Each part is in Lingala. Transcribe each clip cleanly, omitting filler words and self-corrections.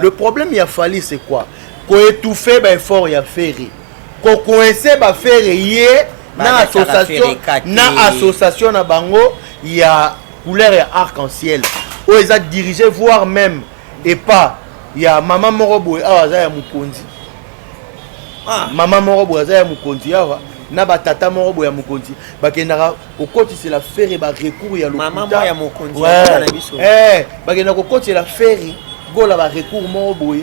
Le problème il a fallu c'est quoi? Qu'on étouffer ben fort il a ferré. Qu'on coincer ba ferré yé na association na bango il y a couleur et arc-en-ciel. Où ils a dirigé voire même et pas il y a maman Morobo ah za ya mukonzi. Maman Morobo za ya mukonzi awa na ba tata Morobo ya mukonzi. Ba kendaka kokoti c'est la ferré ba recours ya lokuta. Maman ya mukonzi na biso. Ba kendaka kokoti la ferré gola ba recours Morobo.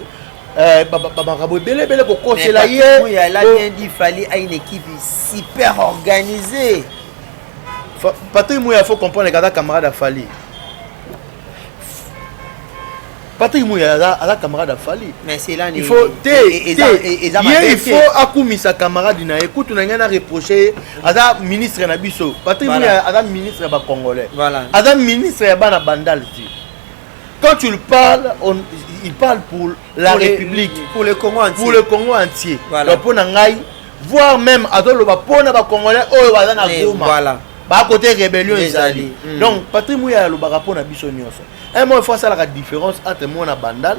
Bele kokoti la yé. Il a bien dit fallait à une équipe super organisée. Patrick Mouya faut comprendre les camarades à Fali. Patrick Mouya a la camarade à Fali. Mais c'est là il faut il faut akumi sa camarade na écoute on a reproché à ministre na biso. Patrick Mouya a ministre ba congolais. Voilà. A ministre ya bana bandal. Quand tu le parles, il parle pour la République, pour le Congo entier. Pour le Congo entier. Voilà. Pour Nangaï, voire même à le Bapona ba congolais oh bazana Goma. Voilà. Ba côté rébellion ezali. Donc Patrick Mouya le barapo na biso nyonso. Un mot fois ça la différence entre moi na bandal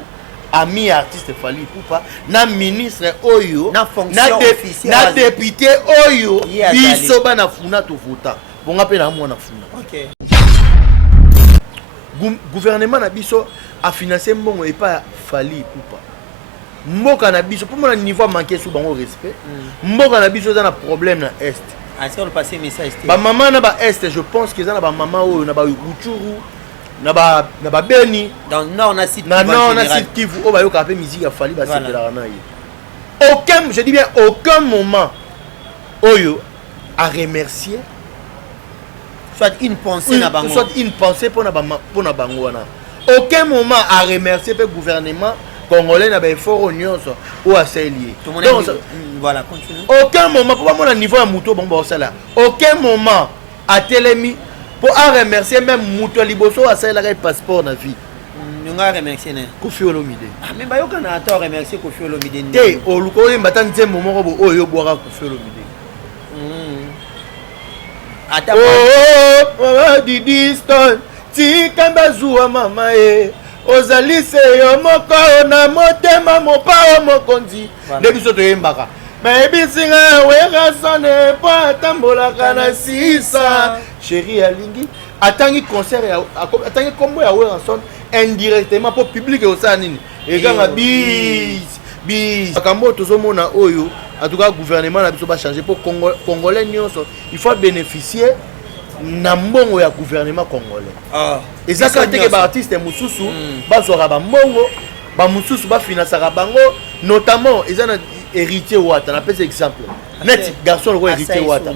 ami artiste Fali Ipupa na ministre oyo na fonction officielle na député oyo biso bana funa to vota. Bonga pe na moi na funa. OK. Gouvernement na biso a financé mbongo et pas Fali Ipupa. Mboka na biso pour mon niveau manqué sous bango respect. Mboka na biso za problème na est. Est-ce qu'on passer message ba maman na ba est je pense que za na ba maman oyo na ba Uchuru na ba Beni dans nord na site na non na site Kivu o ba yo ka pe musique ya Fali ba sekela na ye. Aucun je dis bien aucun moment oyo a remercier soit une pensée na bango soit une pensée pour na bango wana. Aucun moment à remercier le gouvernement congolais na ba effort nyonso ou à lié. Donc voilà, continue. Aucun moment pour mon niveau à muto bon ça. Aucun moment à Telemi pour remercier même muto liboso à ça la passeport na vie. Nous nga remercier né. Kofi Olomide. Ah mais ba yo kana ata remercier Kofi Olomide. Té o lukoli mbatan nzembo moko bo oyo boira Kofi Olomide. Ata oh Didi Stone tikamba zuwa mama e ozali se yo moko na motema mopao mokonzi nde biso toyembaka mayebisinga wera sane po atambolaka na sisa chéri alingi atangi concert atangi kombo ya wera son indirectement po public osala nini eganga bis makambo tozomona oyo en tout cas gouvernement na biso ba changer pour congolais nyonso il faut bénéficier na mbongo ya gouvernement congolais. Et ça quand que ba artiste mususu ba zora ba mbongo ba mususu ba financer bango notamment ils ont héritier wata na pèse exemple. Net garçon le héritier wata.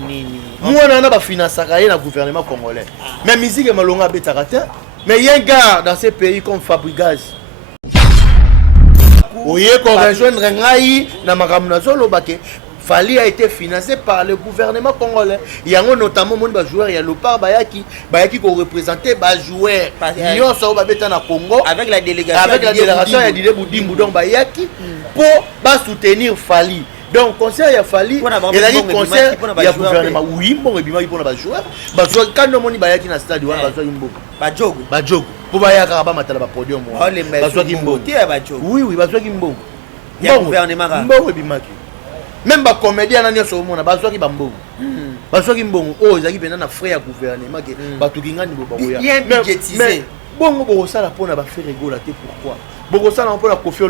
Moi na ba financer na gouvernement congolais. Mais musique et malonga betarata mais il y a un gars dans ces pays comme Fabregas. Oui, qu'on rejoindre ngai na makambo na zolo bake Fali a été financé par le gouvernement congolais. Il y a notamment mon joueur, il y a Lopar Bayaki qui représenter ba joueur. Union so ba beta na Congo avec la délégation il y a Dile Boudimbu donc Bayaki pour ba soutenir Fali. Donc conseil ya Fali il a dit conseil il y a gouvernement oui bon et bima pour ba joueur. Ba joueur quand moni Bayaki na stade wana ba joueur imbo. Ba jogo. Pour Bayaka ba matala ba podium. Ba joueur imbo. Oui ba joueur imbo. Il y a gouvernement mbo bimaki. Même ba comédien na nyoso mona bazwaki bambongo bazwaki mbongo o ezaki pena na frère ya gouvernement ke batukingani bo baboya bien budgétisé bongo bo sala pona ba faire rigola te pourquoi bongo sala pona Kofi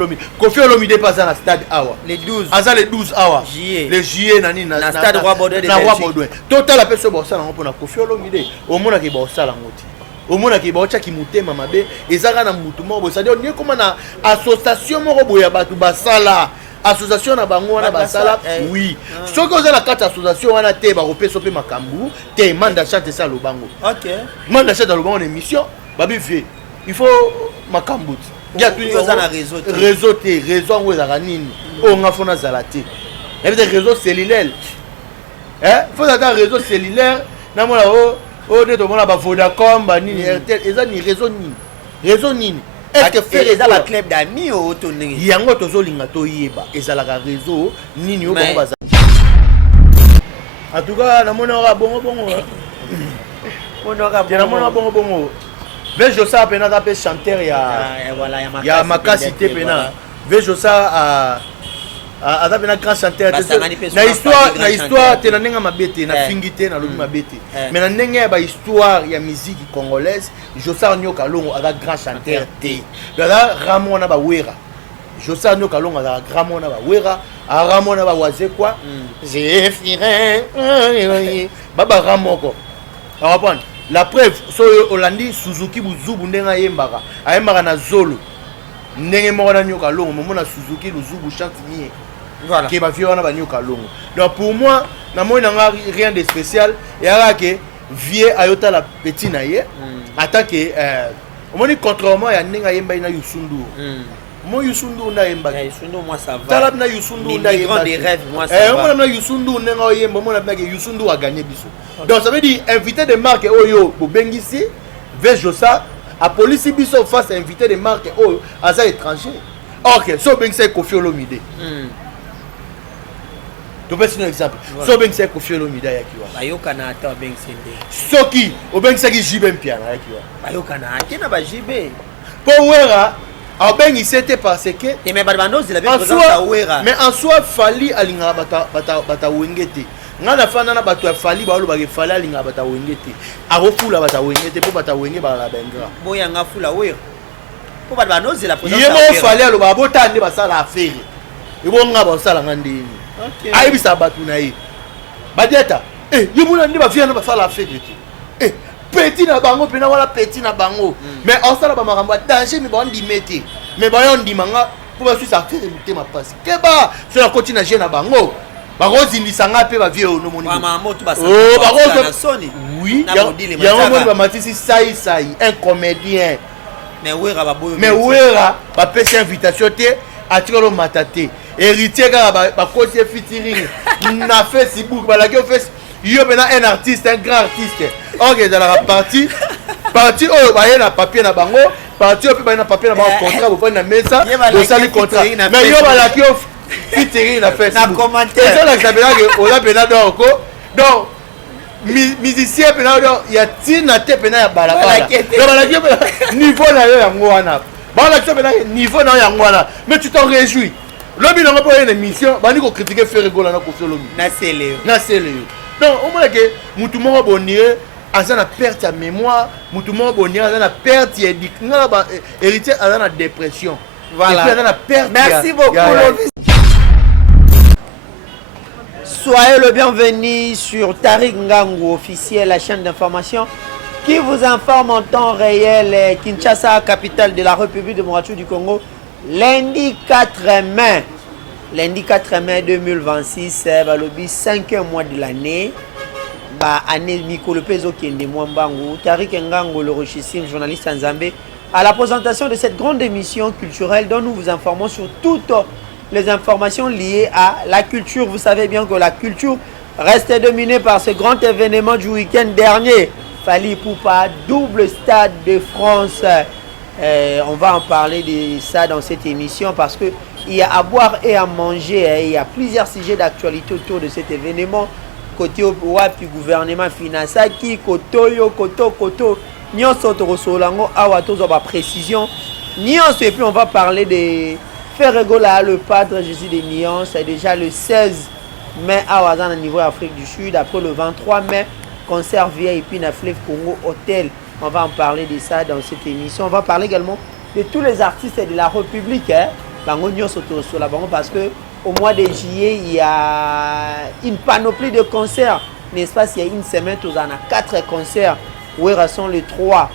Olomide pas na stade awa les 12 aza les 12 awa juillet le juillet nani na stade Roi Baudouin na Roi Baudouin total la personne bo sala pona Kofi Olomide o mona ke bo sala ngoti o mona ke bo tchaki mutema mabe ezaka na mutu mo bo c'est-à-dire ni comme na association moko boya batu basala association na bango wana basala oui soki oza na kati association wana te bakopesa mpe makambu te manda chante sa lobango OK manda chante lobango na émission babi vie il faut makambu oza na réseau te réseau yango ezalaka nini oyo nga fona azala te yebite réseau cellulaire faut ata réseau cellulaire namona oyo nde tomona bavodacom banini RTL eza ni réseau nini est-ce que faire les la club d'amis au tonné yango tozolinga toyeba ezalaka réseau nini yo bango baza en tout cas namona bongo bongo bongo namona bongo Vejosa pena d'après chanteur il y a Makasi te pena Vejosa a pena grand chanteur na histoire te na nenga mabete na fingité na lobi mabete mais na nenga ba histoire ya musique congolaise Josa Nyoka Longo a grand chanteur te dala Ramona ba wera Josa Nyoka Longo a Ramona ba wera a Ramona ba waze quoi j'ai firé baba Ramoko on va prendre la preuve so Olandi Suzuki Buzubu ndenga yembaka ayembaka na Zolo ndenge moko na Nyoka Longo momona Suzuki Luzubu chante mie voilà qui va vivre na Nyoka Longo donc pour moi na moi n'a rien de spécial et alors que vieux ayota la petit na ye attaque au moins contrairement ya ndenga yemba na Yusundu moi Yusundu na yemba Yusundu moi ça va talab na Yusundu na yemba des rêves moi ça va moi na Yusundu ndenga yemba moi na Yusundu a gagné biso donc ça veut dire invité de marque oyo bobengisi Vejosa a police biso face invité de marque oyo aza étranger ok so bengisa Koffi Olomide tu peux un exemple so bengisa Koffi Olomide yakiwa bayokana ata bengsende soki obengisa ki JB Mpiana yakiwa bayokana akena ba JB po wera abengisa te parce que mais badbandozi la présence à wera mais en soi fali alinga bata wengete ngana fana na bato ya fali ba lo ba fali alinga bata wengete akofula bata wengete po bata wenge ba la bengra boya nga fula wera po badbandozi la présence à wera yemo fali alo ba botande ba sala affaire ibonga ba sala ngandini okay ayibisa batu na ye badeta yimuna ndi ba fiana ba sala affaire ti petit na bango pena wala petit na bango mais on sala ba makambo danger mi ba ndi meti mais ba yo ndi manga po ba suisa affaire mute ma passe keba so na continue na bango bakozindisa nga pe ba vie no moni oui ya moni ba matisi sai un comédien mais wera ba pesi invitation te atikolo matate héritier ka ba kosi featuring na Facebook ba la que fait yo bena un artiste un grand artiste ok dans la partie oh ba na papier na bango partie oh ba na papier na bango contrat bo na mesa bo sali contrat mais yo ba la que featuring na Facebook na commentaire ça la sabela que ola bena donc musicien pena ya tina te pena ya balabala donc la niveau na yo ya ngwana ba la que pena niveau na yo ya ngwana mais tu t'en réjouis lobi na ngapa une émission bani ko critiquer Ferrego na ko Lobi na sele donc au moins que mutu moko bonire asa na perte ya mémoire mutu moko bonire asa na perte ya ngala ba héritier asa na dépression voilà asa na perte. Merci beaucoup Lobi. Soyez le bienvenu sur Tariq Ngangu officiel, la chaîne d'information qui vous informe en temps réel. Kinshasa, capitale de la République démocratique du Congo, lundi 4 mai 2026, le 5e mois de l'année. Année Mikolo Pezo Kende Mwambangu, Tariq Ngangu, le richissime journaliste en Zambé, à la présentation de cette grande émission culturelle dont nous vous informons sur toutes les informations liées à la culture. Vous savez bien que la culture reste dominée par ce grand événement du week-end dernier. Fally Ipupa, double stade de France. On va en parler de ça dans cette émission parce que il y a à boire et à manger. Il y a plusieurs sujets d'actualité autour de cet événement. Côté du gouvernement financier, qui koto nyonso to solango awa tozo ba précision nyonso et puis on va parler de Ferrego là le padre Jésus des Nyons. C'est déjà le 16 mai awa dans le niveau Afrique du Sud. Après le 23 mai concert VIP na Fleuve Congo Hôtel. On va en parler de ça dans cette émission. On va parler également de tous les artistes de la République parce que au mois de juillet il y a une panoplie de concerts, n'est-ce pas? Il y a une semaine tous en a 4 concerts où ils sont les 3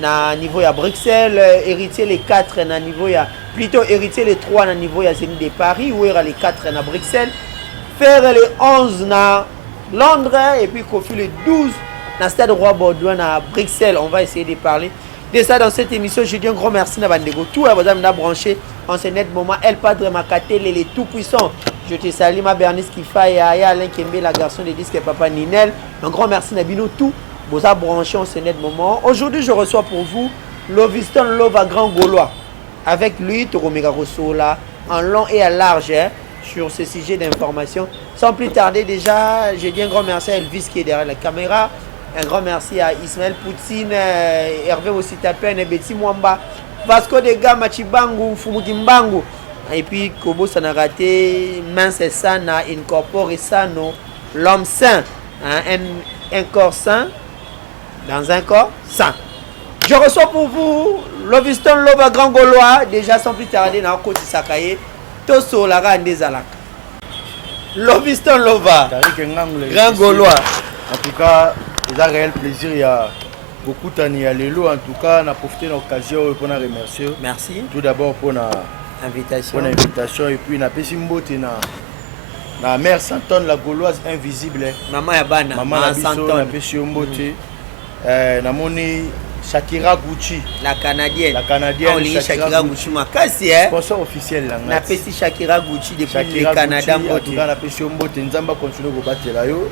na niveau à Bruxelles, héritier les 4 na niveau ya plutôt héritier les 3 na niveau ya Zénith de Paris, où il y a les 4 na Bruxelles, faire les 11 na Londres et puis Kofi le 12 dans le stade Roi Baudouin à Bruxelles. On va essayer de parler de ça dans cette émission. Je dis un grand merci à Bandego. Tout à vous a branché en ce net moment. El Padre Makatel, les tout puissants. Je te salue ma Bernice Kifa et Alain Kembe, la garçon de disque Papa Ninel. Un grand merci à Bino. Tout vous a branché en ce net moment. Aujourd'hui, je reçois pour vous Loviston Lova Grand Gaulois. Avec lui, Toromega Rossola, en long et à large sur ce sujet d'information. Sans plus tarder, déjà, je dis un grand merci à Elvis qui est derrière la caméra. Un grand merci à Ismaël Poutine, Hervé Ositapen, Betty Mwamba, Vasco de Gama, Chibangu, Fumuki Mbangu. Et puis Kobo Sanarate, mince et sana, incorpore sano, l'homme sain, hein, un corps sain dans un corps sain. Je reçois pour vous Loviston Lova Grand Gaulois, déjà sans plus tarder dans le côté Sakaye, Toso Lara Ndezalak. Loviston Lova, Grand Gaulois. En tout cas, c'est un réel plaisir. Il y a beaucoup d'années à l'élo. En tout cas, on a profité de l'occasion pour nous remercier. Merci. Tout d'abord pour l'invitation. Et puis, on a fait la mère Santon, la Gauloise invisible. Maman Yabana, Maman Santon. On a fait Namoni Shakira Gucci. La Canadienne. La Canadienne. On lit Shakira Gucci. Makasi, sponsor officiel. On a fait Shakira Gucci depuis le Canada. En tout cas, on a fait Mbote. Nzamba continue de battre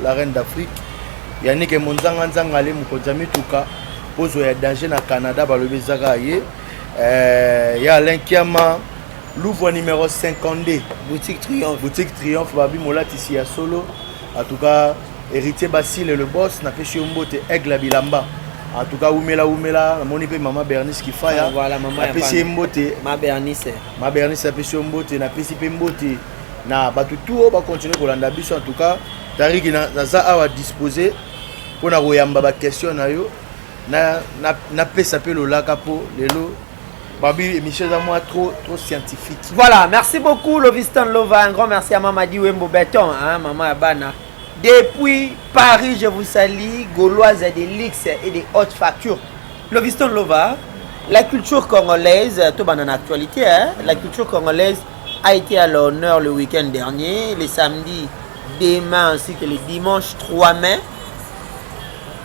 la reine d'Afrique. Yannick Monzanga Nzangale Mukozami Tuka. Pose ya danger na Canada. Balobi Zaga Aye. Il y a Alain Kiama. Louvre numéro 52. Boutique Triomphe. Boutique Triomphe. Babi Molat ici à Solo. En tout cas, héritier Basile le boss. On a fait Mbote Aigle Bilamba. En tout cas, Oumela, mon épée maman Bernice qui fait. Voilà, maman. Apesi Mbote. Ma Bernice. Ma Bernice apesi Mbote. Na pesi Mbote. Na batu tout va continuer pour l'anda biso. En tout cas, Tariq na za awa disposer pour na royamba ba question na yo. Na pesa pe lo laka po lelo. Babi émission à moi trop scientifique. Voilà, merci beaucoup Loviston Lova. Un grand merci à Mamadi Wembo Béton, hein, Maman Abana. Depuis Paris, je vous salue, Gauloise des luxe et des hautes factures. Loviston Lova, la culture congolaise, tout en actualité, hein, la culture congolaise a été à l'honneur le week-end dernier, les samedis, demain ainsi que le dimanche 3 mai.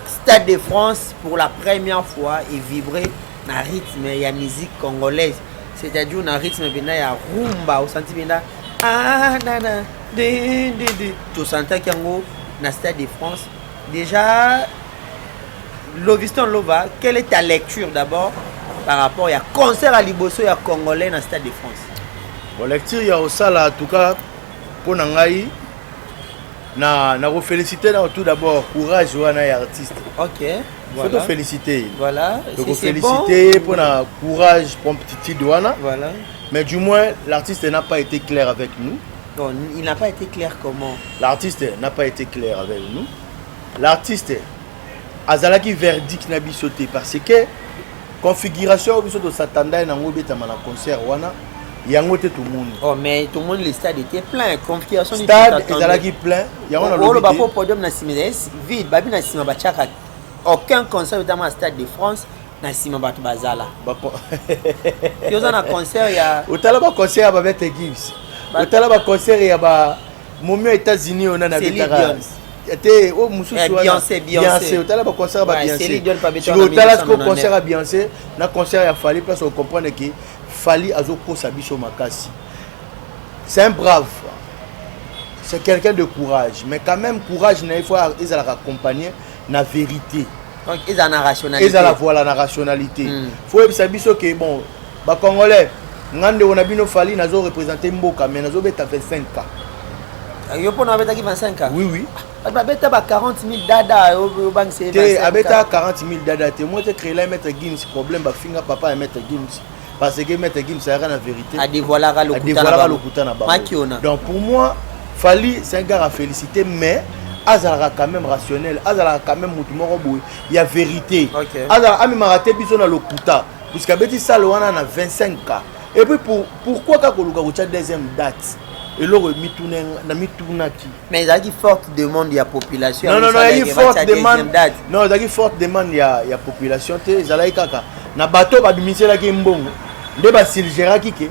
Stade de France pour la première fois et vibrer dans le rythme et la musique congolaise. C'est-à-dire dans le rythme de la rumba, au senti bien ah nana tout senti qu'il y a dans le Stade de France. Déjà, Loviston Lova, quelle est ta lecture d'abord par rapport à concert à Liboso et à Congolais dans le Stade de France? Bon, lecture, il y a aussi là, en tout cas, pour Nangaï, na féliciter tout d'abord courage wana artiste. OK. Voilà. Faut te féliciter. Voilà. Donc féliciter bon. Pour le courage pour petit douana. Voilà. Mais du moins l'artiste n'a pas été clair avec nous. Non, il n'a pas été clair comment? L'artiste n'a pas été clair avec nous. L'artiste azalaki verdict na bisoté parce que configuration bisoto s'attendait na ngobeta na concert wana. Yango te tout le monde. Oh mais tout le monde le stade était plein. Configuration du stade ezalaki plein. Yango na lobby. Ba podium na simès vide, babi na sima ba chaka. Aucun concert notamment au Stade de France na sima batu bazala. Yo za na concert ya otala ba concert ba Bette Gibbs. Otala ba concert ya ba Momio États-Unis on a na Betara. Était au mususu wana Beyoncé otala ba concert ba Beyoncé. Si otala ko concert à Beyoncé, na concert ya Fally place on comprendre que Fally azoko sabiso makasi. C'est un brave. C'est quelqu'un de courage, mais quand même courage il faut ils allaient accompagner la vérité. Donc ils ont la rationalité. Ils allaient voir la rationalité. Faut sabiso que bon, ba Congolais, ngande on a bino Fally nazo représenter Mboka mais nazo beta 25K. Yo pour na beta 25K. Oui oui. Ba beta ba 40 000 dada au bank c'est 25K. Te abeta 40 000 dada te moi te créer là mettre Gims problème ba finga papa et mettre Gims. Parce que mettre Gims ça rien la vérité. A dévoiler le kutana ba. Donc pour moi Fally c'est un gars à féliciter mais Azara quand même rationnel, Azara quand même mutumoro boy, il y a vérité. Azara ami maraté biso na lokuta puisque beti salwana na 25K. Et puis pourquoi ka koluka ko deuxième date et le mituna na mituna ki. Mais il y a une forte demande de la population. Non, il y a une forte demande. Non, il y a une forte demande de la population. Te zalai kaka na bateau ba bimisela ki mbongo. Nde ba silgera ki ke.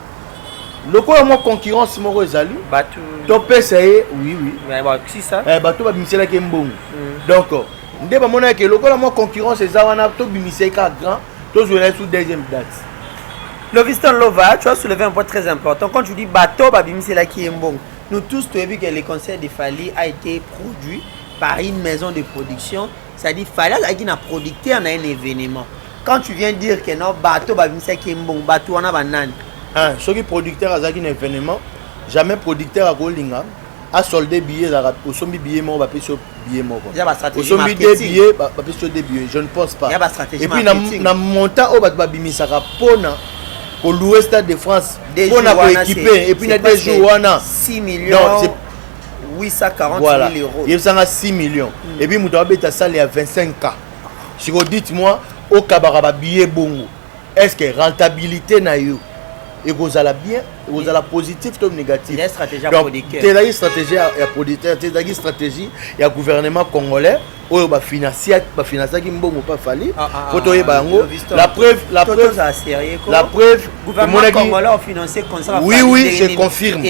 Loko ya mo concurrence moko ezali. Bateau. To pesa ye, oui. Mais bah si ça. Bateau ba bimisela ki mbongo. Donc nde ba mona ke loko la mo concurrence ezawana to bimisela grand, to jouer sous deuxième date. Loviston Lova, tu as soulevé un point très important. Quand tu dis bateau, nous tous, tu as vu que le concert de Fally a été produit par une maison de production. C'est-à-dire Fally a un producteur dans un événement. Quand tu viens dire que non, bateau, bateau, on a banane. Ceux qui producteur a un événement, jamais producteur à Golinga. a soldé billet au sombi billet mort va payer billet mort il y a ba stratégie au sombi des billets va payer des billets je ne pense pas il y a ba stratégie et puis na montant au ba bimisa pona au l'ouest de France pona pour équiper et puis na des jours wana 6 millions 840 voilà. 000 euros. Il y a 6 millions. Et puis, vous avez salé à 25K. Si vous dites-moi, au Kabaraba billet bongo, est-ce que rentabilité n'a eu et vous allez bien, vous allez positif ou négatif? Il y a une stratégie à produire. Il y a une stratégie à produire, il y a une stratégie, il y a un gouvernement congolais, où il va financer qui mbongo pas fallu. La preuve, le gouvernement congolais a financé comme ça. Oui, je confirme.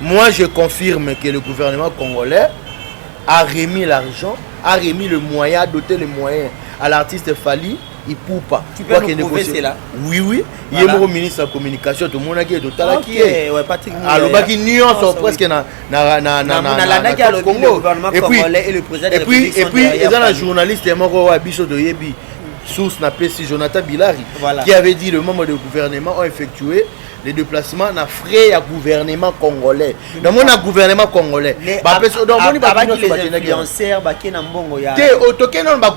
Moi, je confirme que le gouvernement congolais a remis l'argent, a remis le moyen, a doté les moyens à l'artiste Fally. Il peut pas. Tu peux nous prouver cela? Oui, oui. Il y a mon ministre de la communication, tout le monde qui est total qui est. Alors, qui nuance presque le gouvernement congolais et le président de la République. Et puis, il y a un journaliste de Yebi, source Napesi Jonathan Bilari, qui avait dit le membre du gouvernement ont effectué les déplacements na frais à gouvernement congolais. Dans mon gouvernement congolais. Bah les influenceurs qui na mbongo ya. Te otoke non ba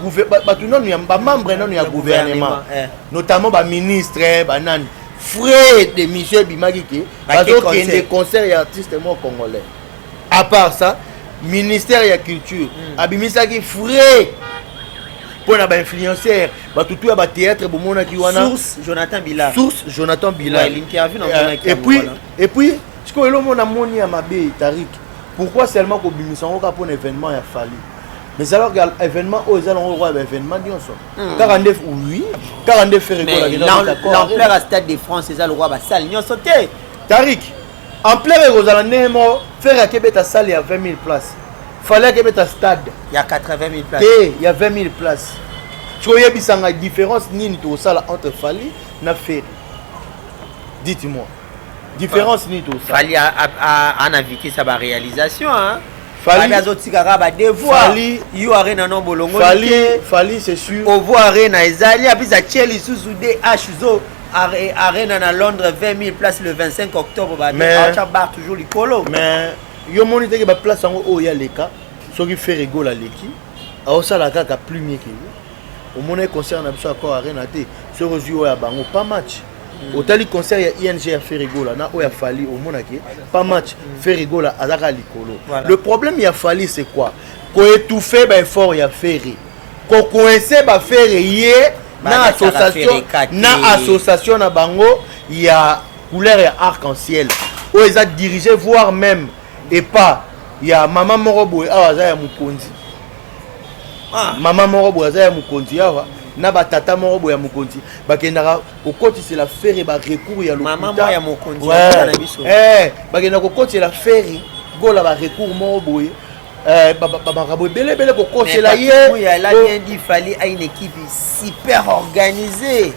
membre non ya gouvernement. Notamment ba ministre ba nan frais de monsieur Bimaki qui bazo qui des concerts et artistes mo congolais. À part ça, ministère de la culture abimisa qui frais pour les influenceurs, tout le théâtre, source Jonathan Billar. Source Jonathan Billar. Et puis, ce que l'on a moni à ma baie, Tariq, pourquoi seulement qu'on bimisa pour un événement à Fally? Mais alors, l'événement, aux allons voir l'événement, 49, oui, 49 fait rigoler. L'ampleur à Stade de France, c'est le roi Bassal, ils ont sauté. Tariq, ampleur aux allons faire à Québec à salle, il y a 20 000 places. Fallait que un stade. Il y a 80 000 places. Il y a 20 000 places. Tu vois, il y a une différence entre Fally et Ferry. Dites-moi. Différence ni tout ça. Fally a invité sa réalisation. Fally a zoti kaka devoir. Fally you arena non bolongo. Fally c'est sûr. Au voir arena ezali a bisa Chelsea sous des H arena na Londres 20 000 places le 25 octobre mais bar toujours likolo. Mais yo moni te ba place en haut ya leka soki fait rigole à l'équipe a ça la kaka plus mieux que lui au moni concert na biso encore arena te ce reçu ya bango pas match au tali concert ya ING a fait rigole na o ya Fally au moni ke pas match fait rigole azaka likolo. Le problème ya Fally c'est quoi ko étouffer ba effort ya Ferry ko coincer ba Ferry yé na association na bango ya couleur ya arc-en-ciel où ils ont dirigé voire même et pas il y a maman morobo aza ya mukonzi maman morobo aza ya mukonzi awa na ba tata morobo ya mukonzi bakendaka kokoti c'est la Ferry ba recours ya l'hôpital maman ya mukonzi na biso bakenda kokoti la Ferry gola ba recours morobo ba bele kokoti la ye elle a bien dit Fally a une équipe super organisée.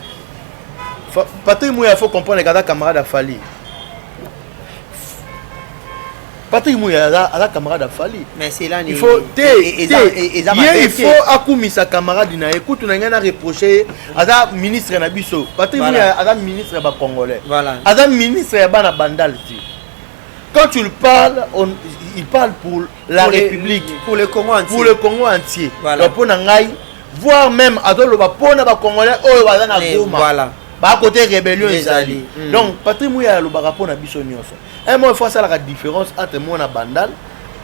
Patrick Mouya faut comprendre les camarades à Fally. Patrick Mouya a la camarade à Fally. Mais c'est là il faut il faut akumi sa camarade na écoute on a reproché à ministre na biso. Patrick Mouya a ministre ba congolais. Voilà. A ministre ya bana bandal. Quand tu le parles, il parle pour la République, pour le Congo entier. Pour le Congo entier. Voilà. Pour Nangai, voire même à le Bapona ba congolais oh ba na Goma. Voilà. Ba côté rébellion ezali. Donc Patrick Mouya lo ba rapona biso nyonso. Un mot fois ça la différence entre moi na bandal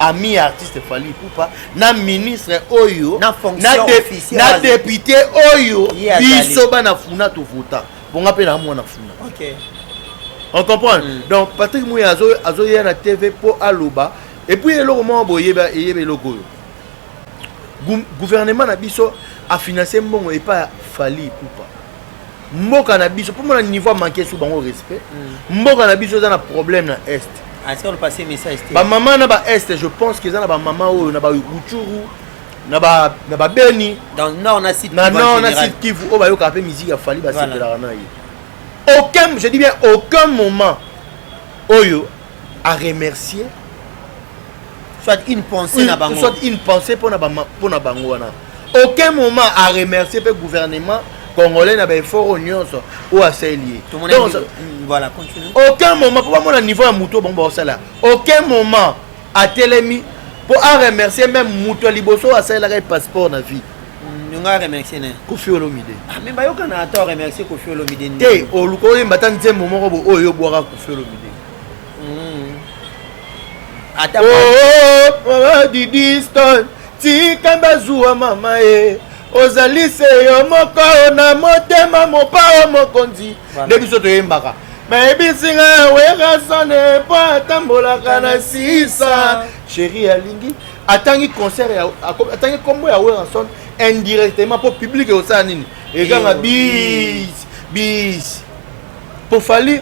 ami artiste Fally Ipupa na ministre oyo na fonction officielle na député oyo biso bana funa to vota. Bon appel na moi na funa. OK. On comprend. Donc Patrick Mouya azo y na TV pour Aloba et puis le moment boyeba yebe logo. Gouvernement na biso a financé mbongo et pas Fally Ipupa. Mboka na biso pour mon niveau manquer sous bon respect. Mboka na biso dans un problème na est. Est-ce qu'on passer message ba maman na ba est je pense qu'ils ont ba maman o na ba Uchuru na ba Beni dans nord na site na nord na site Kivu o ba yo ka pe musique ya Fally ba c'est la na yi. Aucun, je dis bien aucun moment oyo a remercier soit une pensée na bango soit une pensée pour na bango wana. Aucun moment a remercier le gouvernement congolais na effort nyonso ou aseli. Donc voilà, continue. Aucun moment pour moi niveau à muto bon ça aucun moment à Telemi pour remercier même muto liboso à ça la passeport na vie. Nous nga remercier né. Kofi Olomide. Ah mais ba yo kana ta remercier Kofi Olomide. Té oluko mbata nzembo moko bo oyo boira Kofi Olomide. Ata oh Didi Stone tika bazua mama ozali se yo moko na motema mopao mokonzi nde biso toyembaka mayebisinga werasane po atambolaka na sisa chéri alingi atangi concert atangi kombo ya werason indirectement po public osala nini eganga bis po fali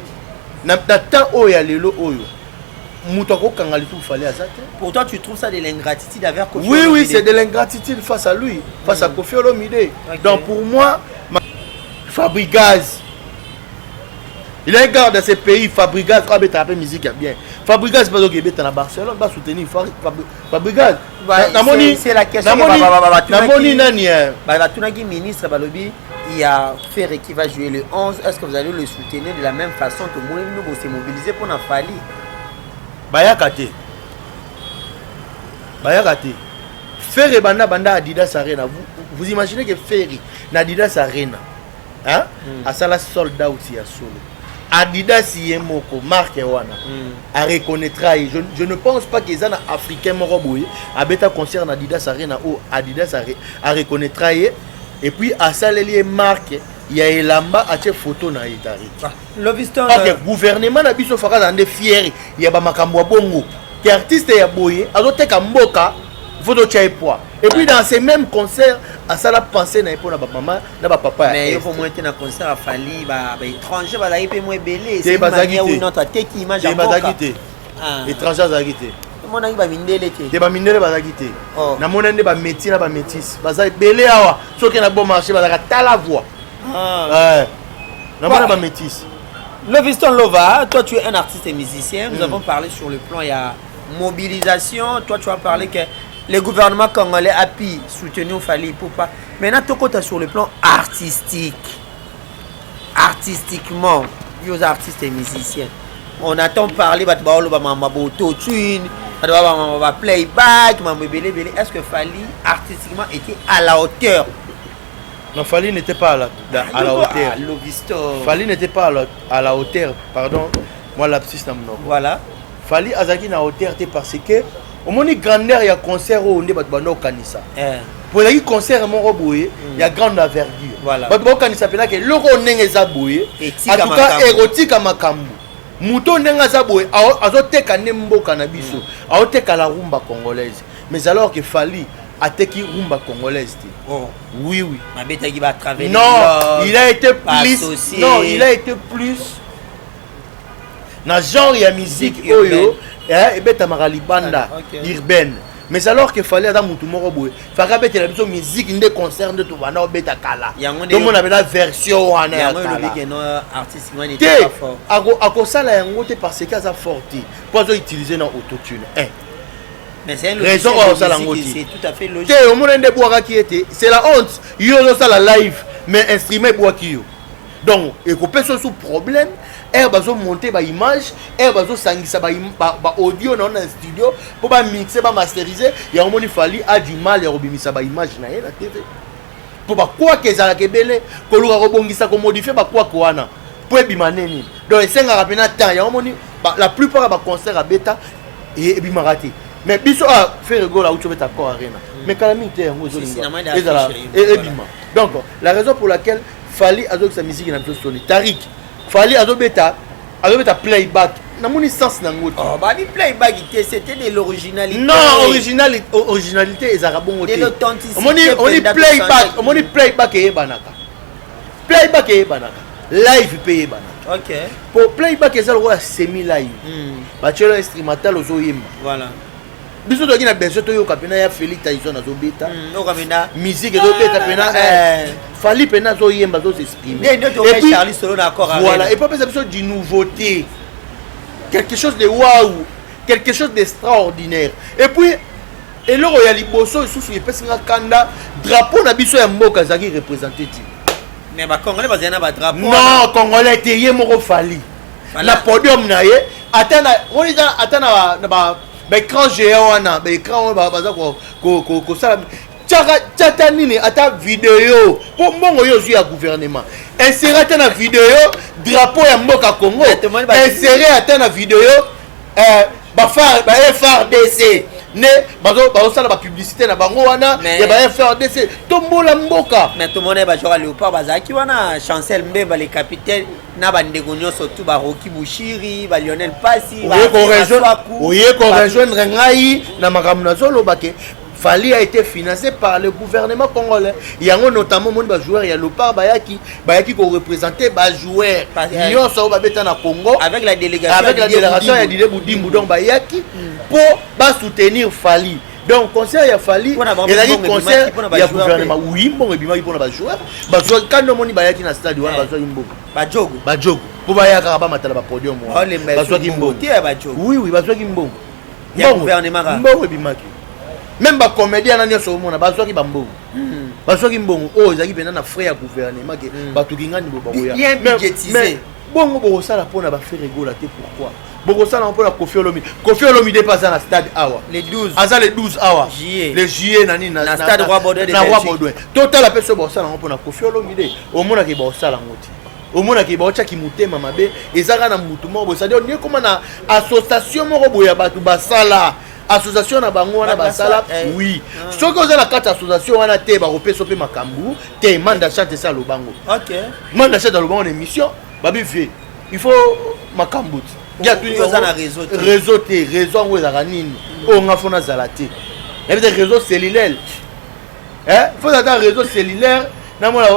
na temps oyo ya lelo oyo pour toi, tu trouves ça de l'ingratitude avec Kofi Olomide? Oui, Olomide? c'est de l'ingratitude face à lui, face à Kofi Olomide. Okay. Donc pour moi, Fabregas, il est un gars de ce pays, Fabregas, il a fait musique bien. Fabregas, c'est pas qu'il est à Barcelone, il va soutenir Fabregas. C'est la question. Ministre Balobi, il y a Ferré qui va jouer le 11. Est-ce que vous allez le soutenir de la même façon que nous nous mobiliser pour nous Fali? Bayakate Ferry banda Adidas Arena. Vous imaginez que Ferry na Adidas Arena hein a sala sold out ya solo Adidas yemoko marque wana a reconnaîtra je ne pense pas qu'ils en africain moko boye a beta concert na Adidas Arena ou Adidas a reconnaîtra et puis a saleli marque il y a elamba a che photo na itari Loviston OK gouvernement na biso faka dans des fiers il y a ba makambo bongo que artiste ya boye azoteka mboka photo chai poids et puis dans ces mêmes concerts à ça la pensée na pour na ba maman na ba papa mais il faut moins na concert à Fali ba étranger ba la ipe moins belé c'est manière ou notre tête image en mboka étranger za quitté mon ami ba mindele te te ba mindele ba quitté na mona nde ba métier na ba métis ba za belé awa soki na bon marché ba za ta la voix non, métis. Loviston Lova, toi tu es un artiste et musicien. Nous avons parlé sur le plan, il y a mobilisation. Toi tu as parlé que le gouvernement congolais a pu soutenir Fali pour pas. Maintenant, tu côté sur le plan artistique. Artistiquement, aux artistes et musiciens. On attend parler de playback, est-ce que Fali artistiquement était à la hauteur? Non, Fali n'était pas à la hauteur. Fali n'était pas à la hauteur. Pardon, moi lapsus n'a pas. Voilà. Fali Azaki na hauteur parce que au moins grandeur il y a concert où on est battu kanisa. Pour les concerts mon roboé il y a grande envergure. Voilà. Battu kanisa pena que loko nenge zaboé. En tout cas érotique à makambu. Mouton nenge zaboé azoteka nembo kanabiso. Azoteka la rumba congolaise. Mais alors que Fali Ateki rumba congolaise. Oh. Oui. Non, il a été plus. Non, il a été plus. Dans genre il y a musique oyo, et beta maralibanda urbaine. Mais alors qu'il fallait dans Moutoumoro boy, fallait beta la musique ne concerne de tout bana beta kala. Donc on avait la version wana ya kala. Artistiquement il était pas fort. À cause ça la yango te parce que ça forti. Pour utiliser dans autotune. Mais c'est une raison c'est tout à fait logique. C'est la honte. Il y a la live, mais instrument bois qui yo. Donc, et qu'on peut sous problème, elle va monter ba image, elle va sangisa ba audio dans un studio pour ba mixer, ba masteriser. Il y a un moment il fallait a du mal à rebimisa ba image na la TV. Pour ba quoi que ça la kebele, ko lu rebongisa ko modifier ba quoi ko wana. Pour bimaneni. Donc, c'est un rapena temps, il y a un moment la plupart ba concert à bêta et bimarati. Mais biso a fait rigolo là où tu veux t'accord arena. Mais calamité donc la raison pour laquelle Fali azok sa musique na soli Tarik Fali azobeta playback na mon sens na ngoti. Oh ba ni playback c'était de l'originalité. Non, originalité les arabons de l'authenticité. On dit playback et banaka. Playback et banaka. Live payé banaka. OK. Pour playback et ça le semi live. Ba chelo instrumental ozoyemba. Voilà. Biso to kina beso to yo kapena ya Felix Tyson azobeta. No kamena musique ezobeta pena Fali pena zo yemba zo s'exprimer. Et puis Charlie Solo d'accord. Voilà, et pas besoin d'une nouveauté. Quelque chose de waouh, quelque chose d'extraordinaire. Et puis et le royal liboso sous il pesa kanda drapeau na biso ya mboka zaki représenter ti. mais ba congolais bazana ba drapeau non congolais te ye moko fali na podium na ye atana on eza atana ba écran géant wana ba écran baza ko sala tchata nini ata vidéo po mbongo yo zu ya gouvernement insérer atana vidéo drapeau ya mboka Congo insérer atana vidéo ba FRDC ne bazo sala ba publicité na bango wana ya ba FRDC tombola mboka mais tout monde ba jouer Léopard bazaki wana Chancel Mbemba les capitaines na ba ndeko nyonso tout ba Roki Bushiri ba Lionel Passi ba oye ko rejoindre ngai na makambo na zolo bake Fali a été financé par le gouvernement congolais. Il y a notamment des joueurs, il y a Léopard Bayaki qui représenter des joueurs. Ils sont au Congo avec la délégation il y a Didier Boudimou donc Bayaki pour soutenir Fali. Donc conseil a Fali et là il conseil il y a gouvernement oui bon et bien il pour les joueurs. Les joueurs quand on Bayaki na stade wana bazwa imbo. Bajogo. Pour Bayaka ba matala ba podium. Bazwa imbo. Oui bazwa imbo. Il y a gouvernement Mbo et bimaki. Même les comédiens qui sont au monde, ils sont bambou. Ils sont bambou. Oh, ils ont un frère gouvernement qui est un budgétisé. Bon, bon, ça la pour na faire rigoler. Pourquoi? Bon, ça la pour la Kofi Olomide. Kofi Olomide passe dans le stade Awa. Les 12. Asa les 12 Awa. Les juillet nani na stade Roi Baudouin. Total la personne bon ça la pour na Kofi Olomide. Au monde qui bon ça la ngoti. Au monde qui bon ça qui mutema mabe. Ezaka na mutumo bo ça dire ni comme na association moko boya batu basala. Association na bango wana basala oui soki oza na kati association wana te bakopesa pe makambu te manda chante ça lo bango OK manda chante lo bango na émission babi vie il faut makambu ya tu oza na réseau te réseau ngo ezaka nini o nga fona zala te et peut réseau cellulaire faut attendre réseau cellulaire na mona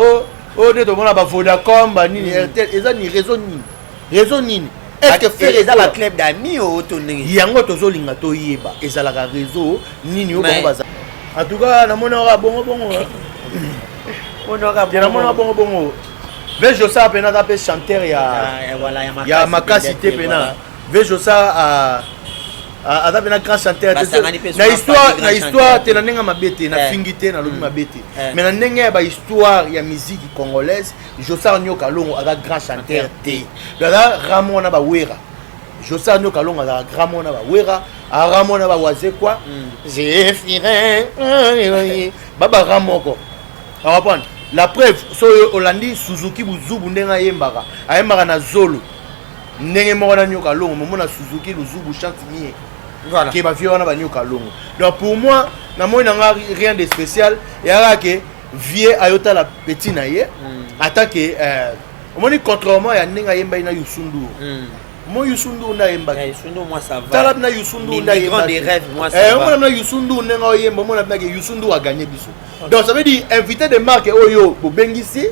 o de to mona ba Vodacom ba nini RTL eza ni réseau nini est-ce que faire ça la club d'amis ou tourner yango tozolinga toyeba ezalaka réseau nini yo bongo baza en tout cas na mona ka bongo Vejo ça pena ta pe chanteur ya makasi te pena Vejo ça a pena grand chanteur na histoire te na nenga mabete na fingité na lobi mabete mais na nenga ba histoire ya musique congolaise Josa Nyoka Longo a grand chanteur te la Ramona ba wera Josa Nyoka Longo a Ramona ba wera a Ramona ba waze quoi j'ai firé baba Ramoko on va prendre la preuve so Holandi Suzuki Buzubu ndenga yembaka ayembaka na Zolo ndenge moko na Nyoka Longo momona Suzuki Buzubu chante mie voilà qui va vivre na ba Nyoka Longo donc pour moi na moi n'a rien de spécial et alors que vieux ayota la petite naie attaqué on dit contrairement à Nenga Yemba na Yusundu moi Yusundu na Yemba Yusundu moi ça va talab na Yusundu na Yemba des rêves moi ça va on na Yusundu Nenga Yemba moi na Yusundu a gagné biso donc ça veut dire invité de marque oyo bobengisi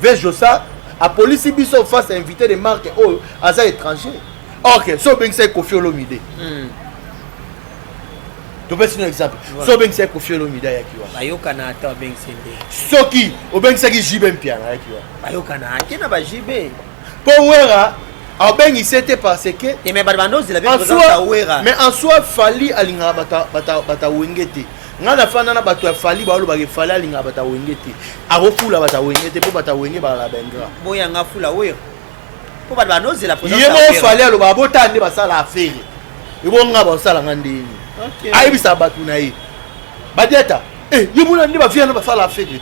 vejo ça a police biso face invité de marque oyo aza étranger OK so bengisa Kofi Olomide tu peux citer un exemple so bengisa Kofi Olomide yakiwa bayoka na ata bengsende soki obengisa ki JB Mpiana yakiwa bayoka na akena ba JB po wera abengisa te parce que mais bando il avait présence à wera mais en soi Fali alinga bata wengete ngana fana na bato ya Fali ba lo ba Fali alinga bata wengete arofula bata wengete po bata wenge ba la bengra boya nga fula wera po bando il a présence à wera Fali alo ba botande ba sala affaire ibonga ba sala ngandini OK ayibisa batu na ye badieta yimuna ndi ba viana ba sala affaire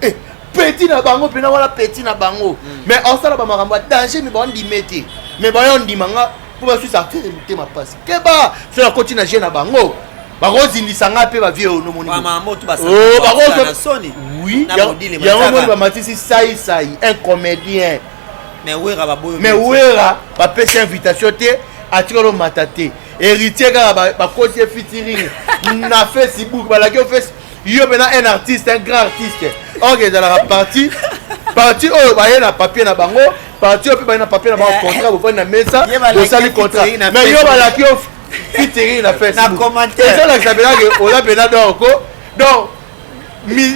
te petit na bango pena wala petit na bango mais on sala ba makambo danger mi ba ndi meti mais ba yo ndimanga po ba suisa affaire mite ma passe keba so la continue na na bango ba rozindisa nga pe ba vie no moni ba mama to ba na soni oui ya ngo ba matisi sai un comédien mais wera ba boyo mais wera ba pese invitation te atikolo matate héritier ka ba cause featuring na Facebook ba la que fait yo bena un artiste un grand artiste OK dans la partie oh ba na papier na bango partie pe ba na papier na bango contrat bo na mesa bo sali contrat mais yo ba la que featuring na Facebook na commentaire ça la sabela que ola bena donc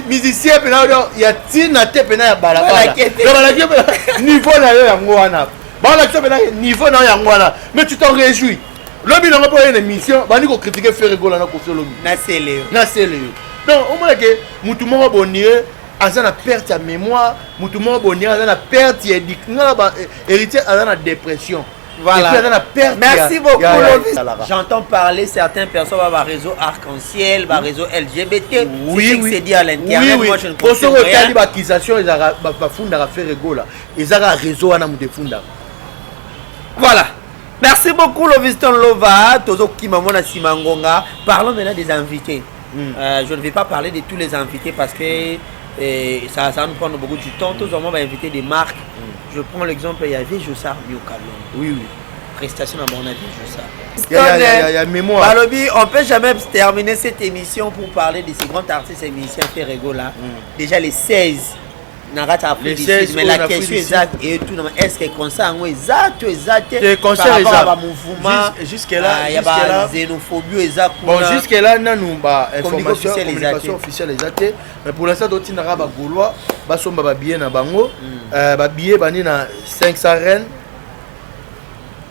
musicien pena ya tina te pena ya balabala donc ba la que niveau na yo ya ngwana ba la que pena niveau na ya ngwana mais tu t'en réjouis lobi na pas une émission bani ko critiquer faire rigoler na ko solo na sele donc on m'a que mutu moko bonire aza na perte ya mémoire mutu moko bonira aza na perte ya héritier aza na dépression. Voilà. Et puis, la perte, merci beaucoup, Lovis. J'entends parler certaines personnes va réseau arc-en-ciel, va réseau LGBT. Oui, oui. C'est dit à l'intérieur. Oui. Moi, je ne pour comprends rien. Pour l'accusation, ils ont fondé à faire rigolo. Ils ont un réseau à nous défendre. Voilà. Merci beaucoup, Loviston Lova. Tozo Kimamona Simangonga. Parlons maintenant des invités. Je ne vais pas parler de tous les invités parce que ça va nous prendre beaucoup de temps. Tous on va inviter des marques. Je prends l'exemple, il y avait Jossard Miokalon. Oui. Prestation à mon avis, Jossard. Il y a mémoire. Balobi, on ne peut jamais terminer cette émission pour parler de ces grands artistes et musiciens Ferrego là. Déjà les 16. Les 16, mais la question exacte et tout, est-ce que le concert est exact? Le concert est exact. Mouvement, jusque-là, il y a la xénophobie exact. Bon, jusque-là, nous avons information officielle exacte. Mais pour l'instant, nous avons des Gaulois, nous avons des billets dans Bango, des billets dans 500 rennes.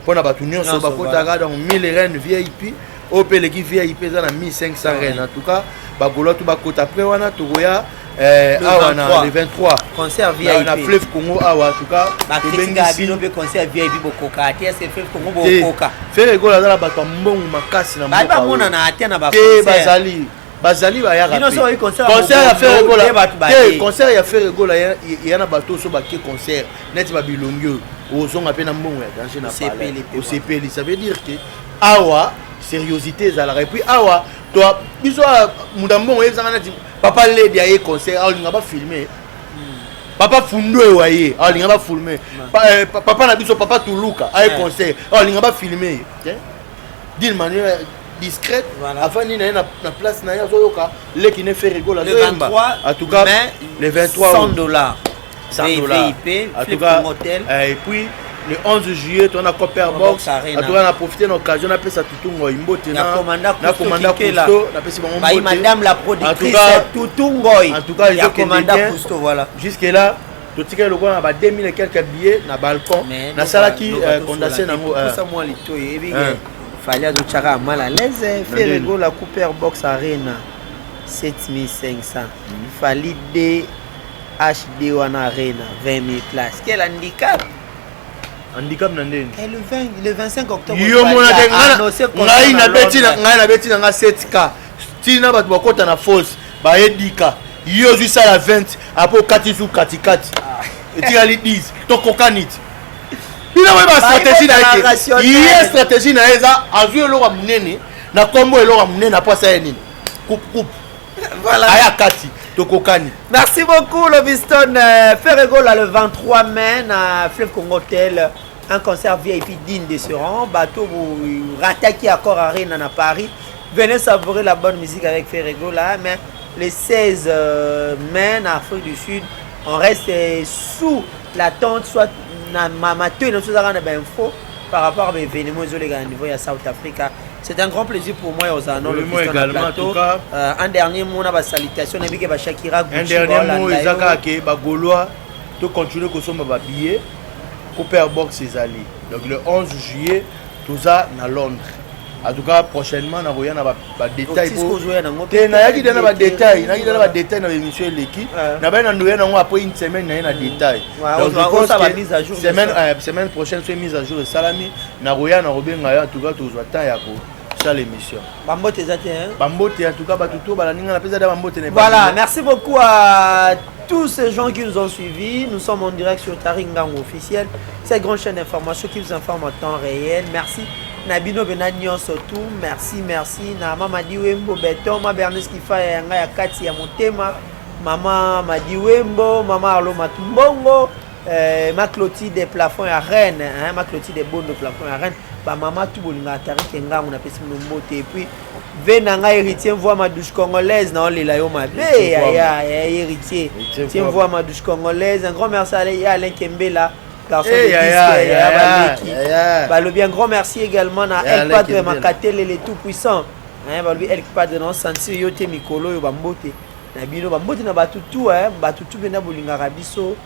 Pour nous, nous avons dans 1000 rennes VIP. Au pays qui VIP, dans 1500 rennes. En tout cas, les Gaulois, tout le après, on a tout le 23 concert VIP na Fleuve Congo awa en tout cas batenga bino be concert VIP bokoka ati est Fleuve Congo bokoka faire rigolo dans la bato mbongo makasi na mboka ba mona na ati na ba concert bazali ba ya bino so concert ya faire rigolo concert ya faire rigolo ya na bato so ba ki concert net ba bilongo ozonga pe na mbongo ya danger na pala au CPL ça veut dire que awa sérieuxité ezalaka et puis awa toi biso mudambongo ezanga na papa lady aye concert alinga ba filmer papa fundwe waye alinga ba filmer papa na biso papa Tuluka aye concert alinga ba filmer d'une manière discrète avant ni na place na ya zoyoka leki ne fait rigola le 23 en tout cas le 23 $100 VIP flip hotel et puis le 11 juillet, on a Copper Box. On a profité de l'occasion, on a fait ça tout le monde. On a commandé Cousteau. Madame la productrice Toutungoy. En tout cas, ils ont commandé Cousteau, voilà. Jusque-là, tout ce qui est le coin, on a 2000 et quelques billets dans le balcon. On a ça qui condensé dans le il fallait que mal à l'aise. Ferrego, la Copper Box Arena, 7500. Il fallait des HD One Arena, 20 000 places. Quel handicap! Handicap nandeni le 25 octobre yo mona te ngai na beti na 7k tina bato bakota na force ba edika yo zu sala 20 apo kati zu kati etika li 10 to kokanit bina ba stratégie na yeke ye stratégie na eza azu eloko munene na kombo eloko munene apo sa nini coupe voilà aya kati to kokani. Merci beaucoup Loviston Ferrego là le 23 mai na Fleuve Congo Hotel. Un concert VIP digne de ce rang. Bateau Rataki Accor Arena à Paris. Venez savourer la bonne musique avec Ferrego là. Mais le 16 mai en Afrique du Sud, on reste sous la tente, soit na Mamato et nous avons des infos par rapport à l'événement au niveau de South Africa. C'est un grand plaisir pour moi aux annonces. Également, en tout cas. Un dernier mot, la salutation. Un dernier mot, Isaka ke Bagolois, tout continuer que sommes ba billets. Cooper Box Ezali. Donc le 11 juillet, tout ça à Londres. En tout cas, prochainement, on va avoir des détails. On va des détails dans l'émission de l'équipe. On va après une semaine, on a des détails. Donc je pense que semaine prochaine, c'est mise à jour de Salami. On va en tout cas, tout ça l'émission. En tout cas, voilà, merci beaucoup à tous ces gens qui nous ont suivis. Nous sommes en direct sur Taringango officiel, cette grande chaîne d'information qui vous informe en temps réel. Merci. Nabino Benagnon surtout, merci. Na mama Diwembo Beton, ma Bernice qui fait yanga ya kati ya motema, maman Madiwembo, maman Arlo Matumbongo, ma Clotilde des plafonds à Rennes, ma Clotilde des bonnes de plafonds à Rennes, ba maman tout bolinga Tarik nga on appelle ça mbote et puis venanga héritier voix ma douche congolaise na lela yo mabe ya héritier. Tiens voix ma douche congolaise, un grand merci à Alain Kembela. Garçon de disque, un grand merci également à El Padre Makatel le tout puissant. El Padre non sensi yote mikolo yo bambote. Na bino bambote na batutu batutu bena bolinga rabiso.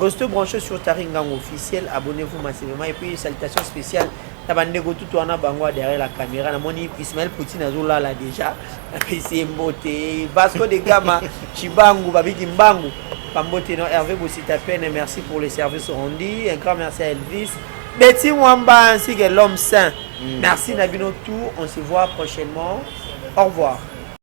Restez branchés sur Taringango officiel, abonnez-vous massivement et puis salutations spéciales. Tabandego tout on a bango derrière la caméra. Na moni Ismaël Poutine là déjà. Na PC mbote Vasco de Gama Chibangu babiki mbangu. Pambotino Hervé Boussitapen, merci pour les services rendus. Un grand merci à Elvis. Betty Mwamba ainsi que l'homme saint. Merci Nabino Tout. On se voit prochainement. Au revoir.